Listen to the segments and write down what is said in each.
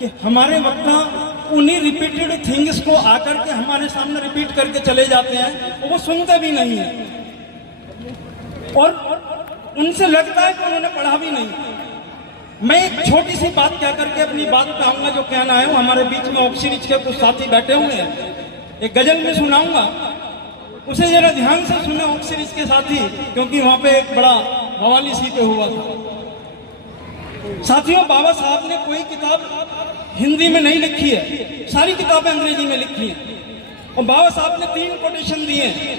कि हमारे वक्ता उन्हीं रिपीटेड थिंग्स को आकर के हमारे सामने रिपीट करके चले जाते हैं, वो सुनते भी नहीं है और उनसे लगता है कि उन्होंने पढ़ा भी नहीं। मैं एक छोटी सी बात कह करके अपनी बात पे आऊंगा। जो कहना है हमारे बीच में ऑक्सीरिच के कुछ साथी बैठे हुए हैं, एक गजल में सुनाऊंगा, उसे जरा ध्यान से सुने ऑक्सीरिच के साथी, क्योंकि वहां पे एक बड़ा हवाली सी पे हुआ था। साथियों, बाबा साहब ने कोई किताब हिंदी में नहीं लिखी है, सारी किताबें अंग्रेजी में लिखी हैं और बाबा साहब ने 3 कोटेशन दिए हैं।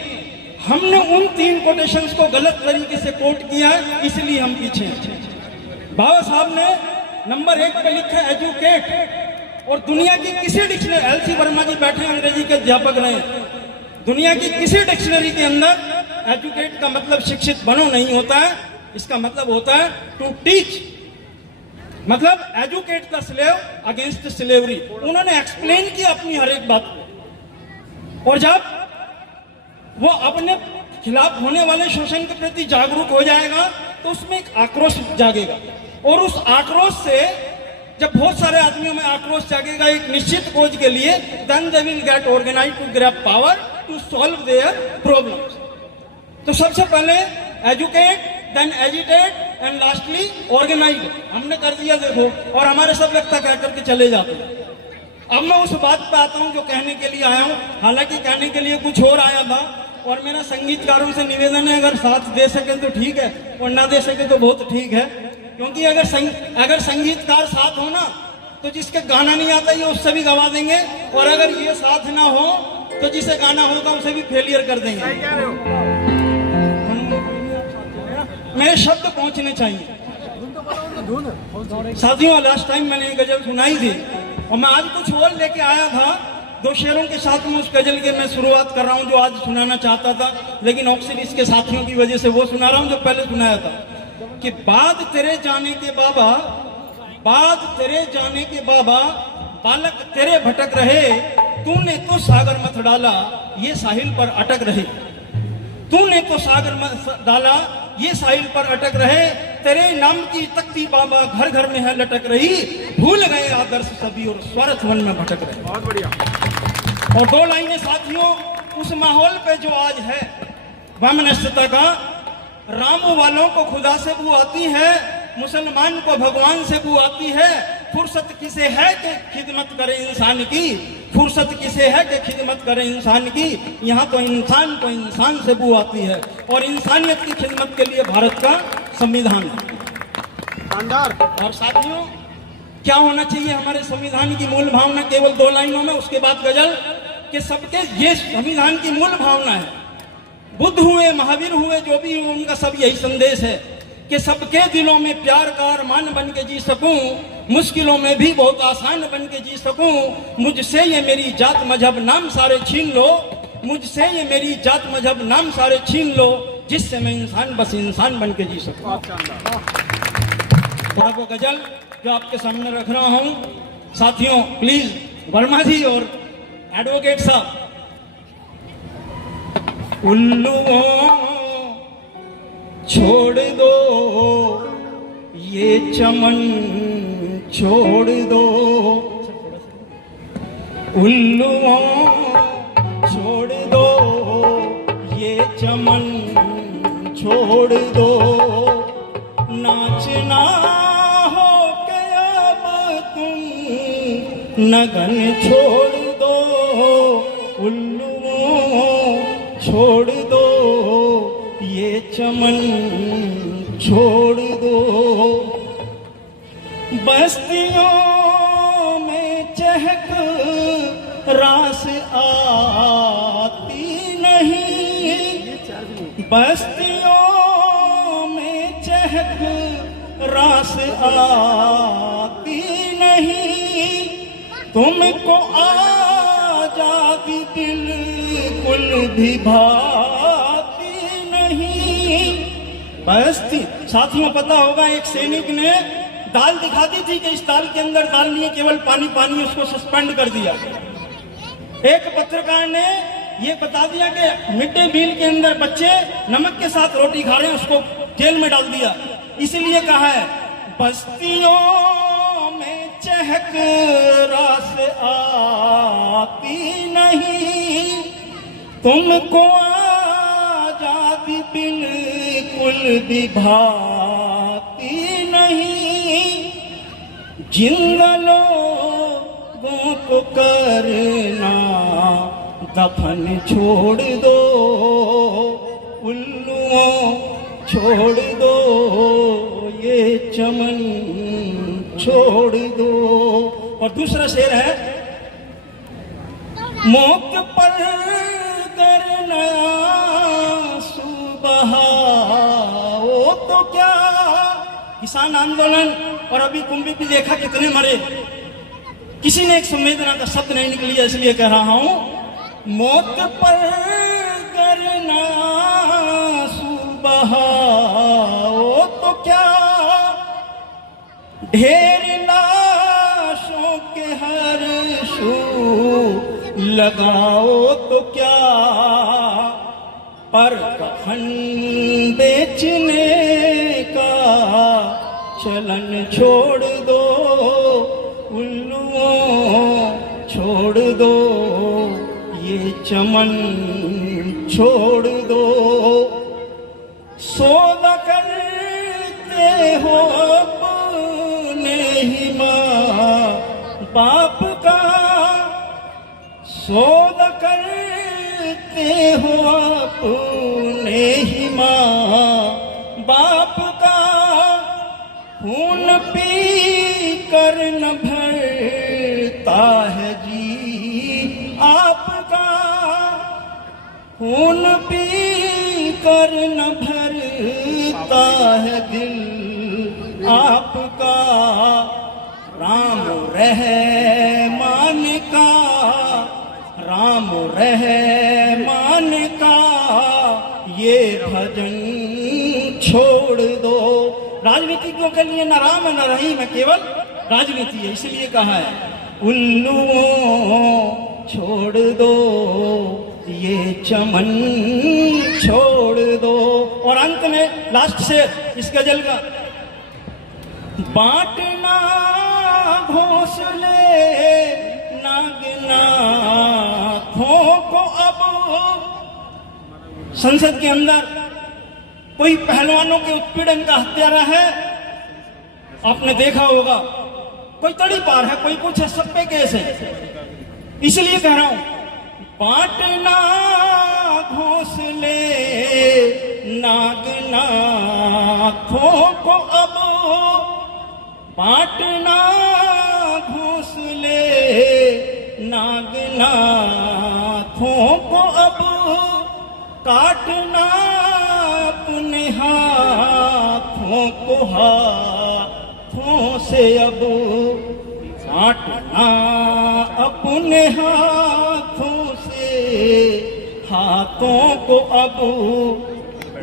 हमने उन 3 कोटेशंस को गलत तरीके से कोट किया है, इसलिए हम पीछे हैं। बाबा साहब ने नंबर 1 पे लिखा एजुकेट, और दुनिया की किसी डिक्शनरी, एलसी वर्मा जी बैठे अंग्रेजी के अध्यापक रहे, दुनिया की किसी डिक्शनरी के अंदर एजुकेट का मतलब शिक्षित बनो नहीं होता है। इसका मतलब होता है टू टीच, मतलब educate the slave against slavery. उन्होंने एक्सप्लेन किया अपनी हर एक बात को, और जब वो अपने खिलाफ होने वाले शोषण के प्रति जागरूक हो जाएगा तो उसमें एक आक्रोश जागेगा, और उस आक्रोश से जब बहुत सारे आदमियों में आक्रोश जागेगा एक निश्चित कोज के लिए, then they will get organized to grab power to solve their problems। तो सबसे पहले educate, then agitate and lastly organize हमने कर दिया देखो, और हमारे सब वक्ता कह करके चले जाते हैं। अब मैं उस बात पे आता हूँ जो कहने के लिए आया हूँ। हालांकि कहने के लिए कुछ और आया था, और मेरा संगीतकारों से निवेदन है, अगर साथ दे सके तो ठीक है, और ना दे सके तो बहुत ठीक है, क्योंकि अगर संगीतकार साथ हो ना तो जिसके गाना नहीं आता ये उससे भी गवा देंगे, और अगर ये साथ ना हो तो जिसे गाना होगा उसे भी फेलियर कर देंगे। मेरे शब्द पहुंचने चाहिए। साथियों, लास्ट टाइम मैंने एक गजल सुनाई थी और मैं आज कुछ और लेके आया था। 2 शेरों के साथ में उस गजल के मैं शुरुआत कर रहा हूं जो आज सुनाना चाहता था, लेकिन ऑक्सीरिच के साथियों की वजह से वो सुना रहा हूं जो पहले सुनाया था। कि बाद तेरे जाने के बाबा, बाद तेरे जाने के बाबा, बालक तेरे भटक रहे, तूने तो सागर मत डाला ये साहिल पर अटक रहे। तूने तो सागर मत डाला ये साहिल पर अटक रहे, तेरे नाम की तख्ती बाबा घर घर में है लटक रही, भूल गए आदर्श सभी और स्वार्थ वन में भटक रहे। बहुत बढ़िया। और 2 लाइनें साथियों उस माहौल पे जो आज है वैमनस्यता का। राम वालों को खुदा से बू आती है, मुसलमान को भगवान से बू आती है, फुर्सत किसे है कि खिदमत करे इंसान की, फुर्सत किसे है कि खिदमत करे इंसान की। यहाँ तो इंसान को इंसान से बू आती है, और इंसानियत की खिदमत के लिए भारत का संविधान है। और साथियों, क्या होना चाहिए हमारे संविधान की मूल भावना? केवल 2 लाइनों में, उसके बाद गजल। कि सबके, ये संविधान की मूल भावना है। बुद्ध हुए, महावीर हुए, जो भी हुए, उनका सब यही संदेश है कि सबके दिलों में प्यार का अरमान बन के जी सकूं, मुश्किलों में भी बहुत आसान बन के जी सकूं। मुझसे ये मेरी जात मजहब नाम सारे छीन लो, मुझसे ये मेरी जात मजहब नाम सारे छीन लो, जिससे मैं इंसान बस इंसान बन के जी सकूं। थोड़ा वो गजल जो आपके सामने रख रहा हूं, साथियों प्लीज वर्मा जी और एडवोकेट साहब, उल्लुओं छोड़ दो ये चमन छोड़ दो, उल्लुओं छोड़ दो ये चमन छोड़ दो, नाचना हो के अब तुम नगन छोड़ दो, उल्लुओं छोड़ दो ये चमन छोड़ दो। बस्तियों में चहक रास आती नहीं, बस्तियों में चहक रास आती नहीं, तुमको आजादी बिल्कुल भी भाती नहीं। बस्ती, साथियों पता होगा एक सैनिक ने दाल दिखा दी थी कि इस दाल के अंदर दाल नहीं है, केवल पानी पानी, उसको सस्पेंड कर दिया। एक पत्रकार ने ये बता दिया कि मिड डे मील के अंदर बच्चे नमक के साथ रोटी खा रहे हैं, उसको जेल में डाल दिया। इसलिए कहा है बस्तियों में महक रास आती नहीं, तुमको आजादी बिल्कुल भी भाती नहीं। जिंदा लोगों को करना दफन छोड़ दो, उल्लुओं छोड़ दो, ये चमन छोड़ दो। और दूसरा शेर है, मौत पर करना सुबह ओ तो क्या। किसान आंदोलन और अभी कुंभी भी देखा कितने मरे, किसी ने एक संवेदना का शब्द नहीं निकलिया, इसलिए कह रहा हूं, मौत पर करना सुबह ओ तो क्या, ढेर लाशों के हर शू लगाओ तो क्या, पर कफन बेचने का चलन छोड़ दो, उल्लुओं छोड़ दो, ये चमन छोड़ दो। सौदा करते हो अपने ही माँ बाप का, सौदा करते हो अपने ही माँ बाप का, खून पी कर न भरता है जी आपका, खून पी कर न भरता है दिल आपका। राम रहमान का, राम रहमान का ये भजन छोड़ दो। राजनीतिज्ञों के लिए न राम न रहीम है, केवल राजनीति है, इसलिए कहा है उल्लुओं छोड़ दो, ये चमन छोड़ दो। और अंत में लास्ट शेर इस गजल का, बांटना घोंसले नागनाथों को अब। संसद के अंदर कोई पहलवानों के उत्पीड़न का हत्यारा है, आपने देखा होगा, कोई तड़ी पार है, कोई कुछ है, सब पे केस है। इसलिए कह रहा हूं, बांटना घोंसले नागनाथों को अब, बांटना घोंसले नागनाथों को अब, काटना अपने हाथों को हाथों से अब, काटना अपने हाथों से हाथों को अब।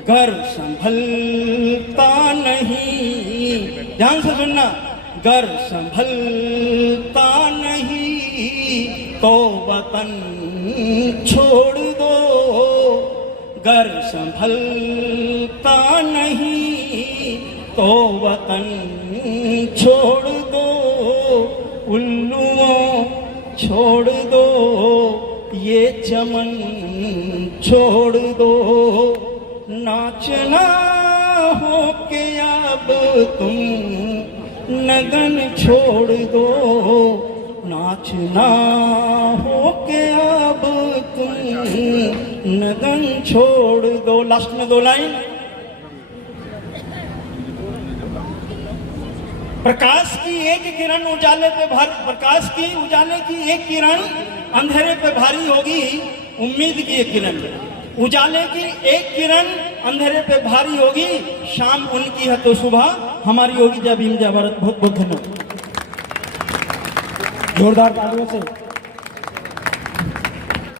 घर संभलता नहीं, ध्यान से सुनना, घर संभलता नहीं तो वतन छोड़ दो, घर संभलता नहीं तो वतन छोड़ दो, उल्लुओं छोड़ दो, ये चमन छोड़ दो। नाचना हो के अब तुम नगन छोड़ दो, नाचना हो के अब तुम नगन छोड़ दो। लास्ट में 2 लाइन, प्रकाश की एक किरण उजाले पे भारी, प्रकाश की उजाले की एक किरण अंधेरे पे भारी होगी, उम्मीद की एक किरण, उजाले की एक किरण अंधेरे पे भारी होगी, शाम उनकी है तो सुबह हमारी होगी। जय भीम, जय भारत। बहुत बहुत धन्यवाद, जोरदार तालियों से।